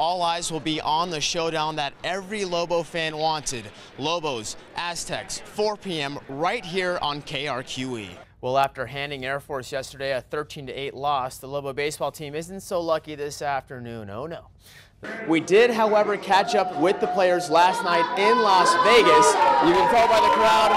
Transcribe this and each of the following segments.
all eyes will be on the showdown that every Lobo fan wanted. Lobos, Aztecs, 4 p.m. right here on KRQE. Well, after handing Air Force yesterday a 13-8 loss, the Lobo baseball team isn't so lucky this afternoon. Oh no. We did, however, catch up with the players last night in Las Vegas. You can tell by the crowd,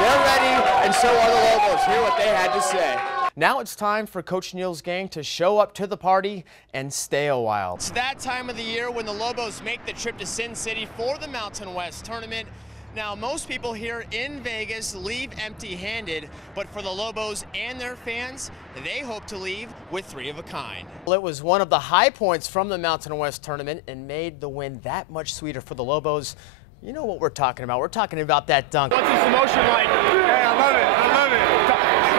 they're ready, and so are the Lobos. Hear what they had to say. Now it's time for Coach Neal's gang to show up to the party and stay a while. It's that time of the year when the Lobos make the trip to Sin City for the Mountain West tournament. Now, most people here in Vegas leave empty-handed, but for the Lobos and their fans, they hope to leave with 3 of a kind. Well, it was one of the high points from the Mountain West tournament and made the win that much sweeter for the Lobos. You know what we're talking about. We're talking about that dunk. What's this emotion like? Hey, I love it. I love it.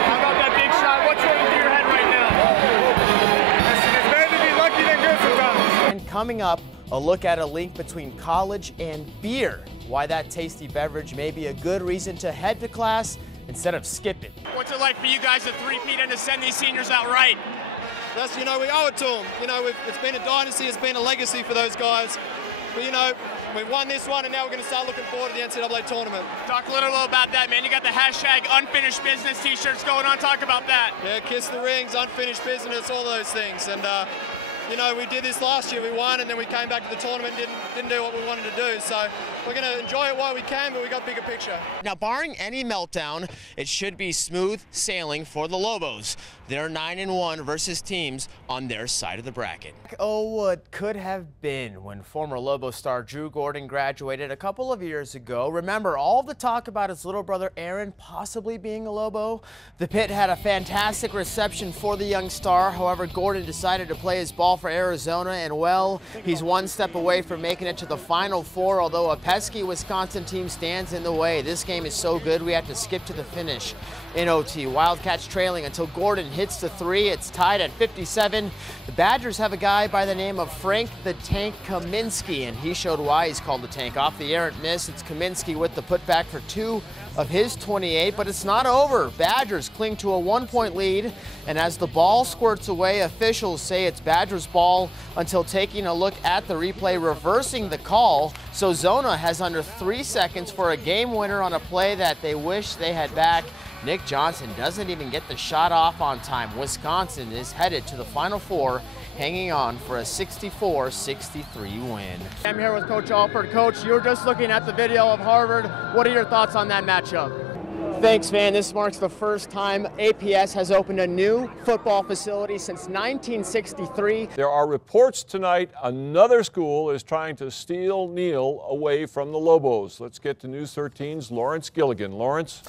How about that big shot? What's running through your head right now? It's better to be lucky than good sometimes. And coming up, a look at a link between college and beer. Why that tasty beverage may be a good reason to head to class instead of skipping. What's it like for you guys to three-peat and to send these seniors out right? That's, we owe it to them. It's been a dynasty, it's been a legacy for those guys. But, we've won this one, and now we're going to start looking forward to the NCAA tournament. Talk a little about that, man. You got the hashtag unfinished business t-shirts going on. Talk about that. Yeah, kiss the rings, unfinished business, all those things. And, we did this last year. We won, and then we came back to the tournament and didn't do what we wanted to do. So we're going to enjoy it while we can, but we got bigger picture. Now, barring any meltdown, it should be smooth sailing for the Lobos. They're 9-1 versus teams on their side of the bracket. Oh, what could have been when former Lobo star Drew Gordon graduated a couple of years ago. Remember all the talk about his little brother Aaron possibly being a Lobo? The Pit had a fantastic reception for the young star. However, Gordon decided to play his ball for Arizona, and well, he's one step away from making it to the Final Four, although a pesky Wisconsin team stands in the way. This game is so good we have to skip to the finish in OT. Wildcats trailing until Gordon hits the 3. It's tied at 57. The Badgers have a guy by the name of Frank the Tank Kaminsky, and he showed why he's called the Tank. Off the errant miss, it's Kaminsky with the putback for 2 of his 28, but it's not over. Badgers cling to a 1-point lead, and as the ball squirts away, officials say it's Badgers ball until taking a look at the replay, reversing the call. So Zona has under 3 seconds for a game winner on a play that they wish they had back. Nick Johnson doesn't even get the shot off on time. Wisconsin is headed to the Final Four, hanging on for a 64-63 win. I'm here with Coach Alford. Coach, you were just looking at the video of Harvard. What are your thoughts on that matchup? Thanks, man. This marks the first time APS has opened a new football facility since 1963. There are reports tonight another school is trying to steal Neal away from the Lobos. Let's get to News 13's Lawrence Gilligan. Lawrence?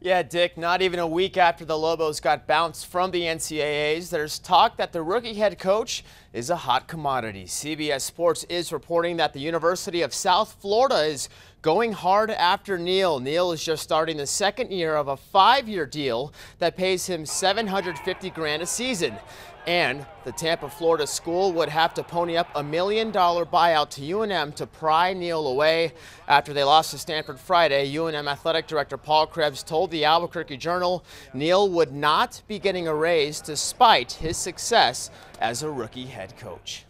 Yeah, Dick, not even a week after the Lobos got bounced from the NCAAs, there's talk that the rookie head coach is a hot commodity. CBS Sports is reporting that the University of South Florida is going hard after Neal. Neal is just starting the second year of a 5-year deal that pays him $750,000 a season. And the Tampa, Florida school would have to pony up $1 million buyout to UNM to pry Neal away. After they lost to Stanford Friday, UNM athletic director Paul Krebs told the Albuquerque Journal Neal would not be getting a raise despite his success as a rookie head coach.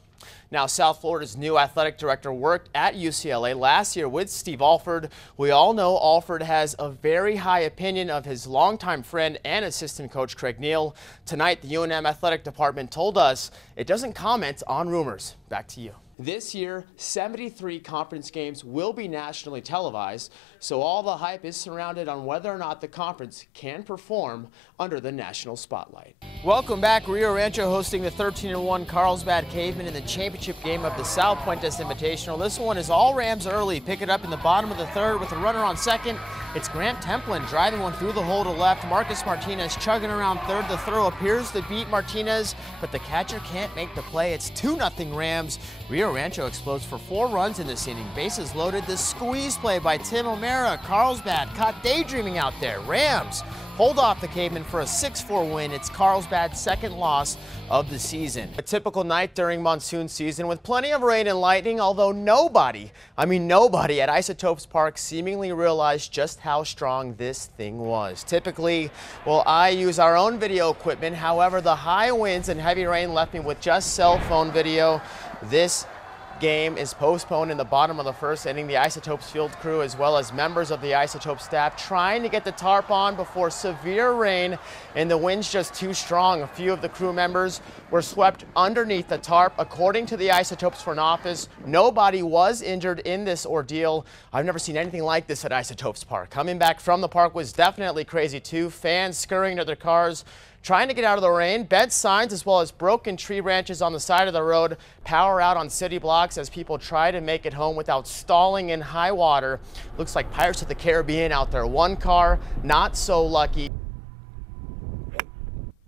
Now, South Florida's new athletic director worked at UCLA last year with Steve Alford. We all know Alford has a very high opinion of his longtime friend and assistant coach Craig Neal. Tonight, the UNM athletic department told us it doesn't comment on rumors. Back to you. This year, 73 conference games will be nationally televised, so all the hype is surrounded on whether or not the conference can perform under the national spotlight. Welcome back. Rio Rancho hosting the 13-1 Carlsbad Cavemen in the championship game of the South Puentes Invitational. This one is all Rams early. Pick it up in the bottom of the third with a runner on second. It's Grant Templin driving one through the hole to left. Marcus Martinez chugging around third. The throw appears to beat Martinez, but the catcher can't make the play. It's 2-0 Rams. Rio Rancho explodes for 4 runs in this inning. Bases loaded. The squeeze play by Tim O'Mara. Carlsbad caught daydreaming out there. Rams hold off the Cavemen for a 6-4 win. It's Carlsbad's second loss of the season. A typical night during monsoon season with plenty of rain and lightning, although nobody at Isotopes Park seemingly realized just how strong this thing was. Typically, well, I use our own video equipment. However, the high winds and heavy rain left me with just cell phone video. This game is postponed in the bottom of the first inning. The Isotopes field crew, as well as members of the Isotope staff, trying to get the tarp on before severe rain and the wind's just too strong. A few of the crew members were swept underneath the tarp. According to the Isotopes front office, nobody was injured in this ordeal. I've never seen anything like this at Isotopes Park. Coming back from the park was definitely crazy too. Fans scurrying to their cars, trying to get out of the rain. Bent signs as well as broken tree branches on the side of the road. Power out on city blocks as people try to make it home without stalling in high water. Looks like Pirates of the Caribbean out there. One car not so lucky.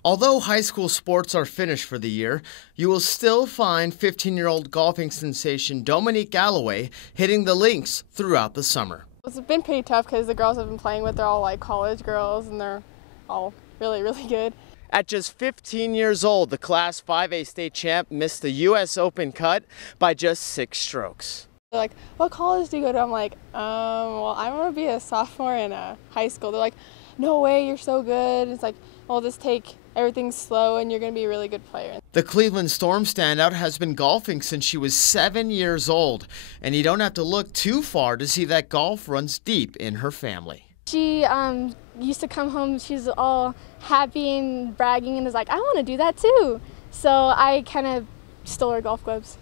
Although high school sports are finished for the year, you will still find 15-year-old golfing sensation Dominique Galloway hitting the links throughout the summer. It's been pretty tough because the girls I've been playing with, they're all like college girls and they're all really, really good. At just 15 years old, the Class 5A state champ missed the U.S. Open cut by just 6 strokes. They're like, what college do you go to? I'm like, well, I'm going to be a sophomore in high school. They're like, no way, you're so good. It's like, well, just take everything slow and you're going to be a really good player. The Cleveland Storm standout has been golfing since she was 7 years old, and you don't have to look too far to see that golf runs deep in her family. She used to come home, she's all happy and bragging and was like, I want to do that too. So I kind of stole her golf clubs.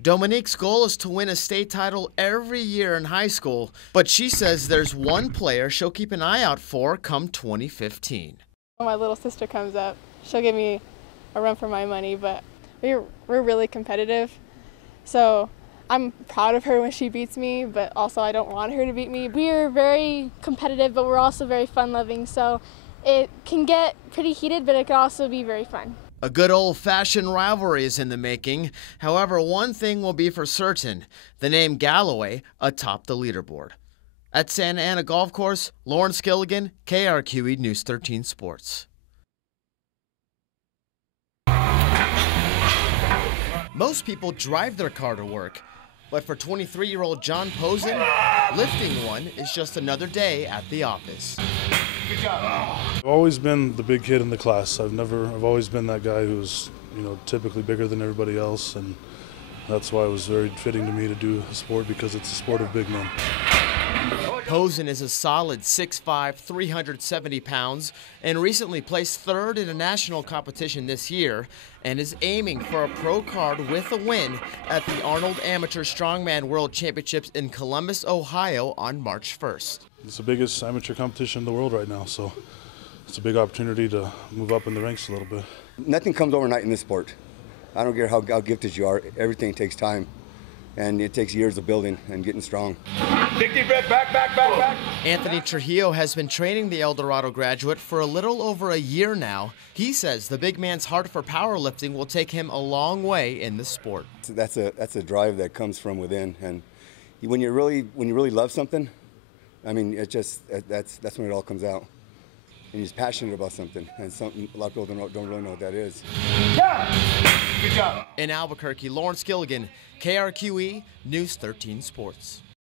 Dominique's goal is to win a state title every year in high school, but she says there's one player she'll keep an eye out for come 2015. When my little sister comes up, she'll give me a run for my money, but we're really competitive. So I'm proud of her when she beats me, but also I don't want her to beat me. We're very competitive, but we're also very fun-loving, so it can get pretty heated, but it can also be very fun. A good old-fashioned rivalry is in the making. However, one thing will be for certain: the name Galloway atop the leaderboard. At Santa Ana Golf Course, Lawrence Gilligan, KRQE News 13 Sports. Most people drive their car to work, but for 23-year-old John Posen, lifting one is just another day at the office. Good job. I've always been the big kid in the class. I've always been that guy who's, typically bigger than everybody else, and that's why it was very fitting to me to do a sport, because it's a sport of big men. Posen is a solid 6'5", 370 pounds, and recently placed third in a national competition this year, and is aiming for a pro card with a win at the Arnold Amateur Strongman World Championships in Columbus, Ohio on March 1st. It's the biggest amateur competition in the world right now, so it's a big opportunity to move up in the ranks a little bit. Nothing comes overnight in this sport. I don't care how gifted you are, everything takes time. And it takes years of building and getting strong. Big deep breath, back. Anthony Trujillo has been training the El Dorado graduate for a little over a year now. He says the big man's heart for powerlifting will take him a long way in the sport. That's a drive that comes from within, and when you really love something, I mean, that's when it all comes out. And he's passionate about something, and something a lot of people don't really know what that is. Good job. In Albuquerque, Lawrence Gilligan, KRQE News 13 Sports.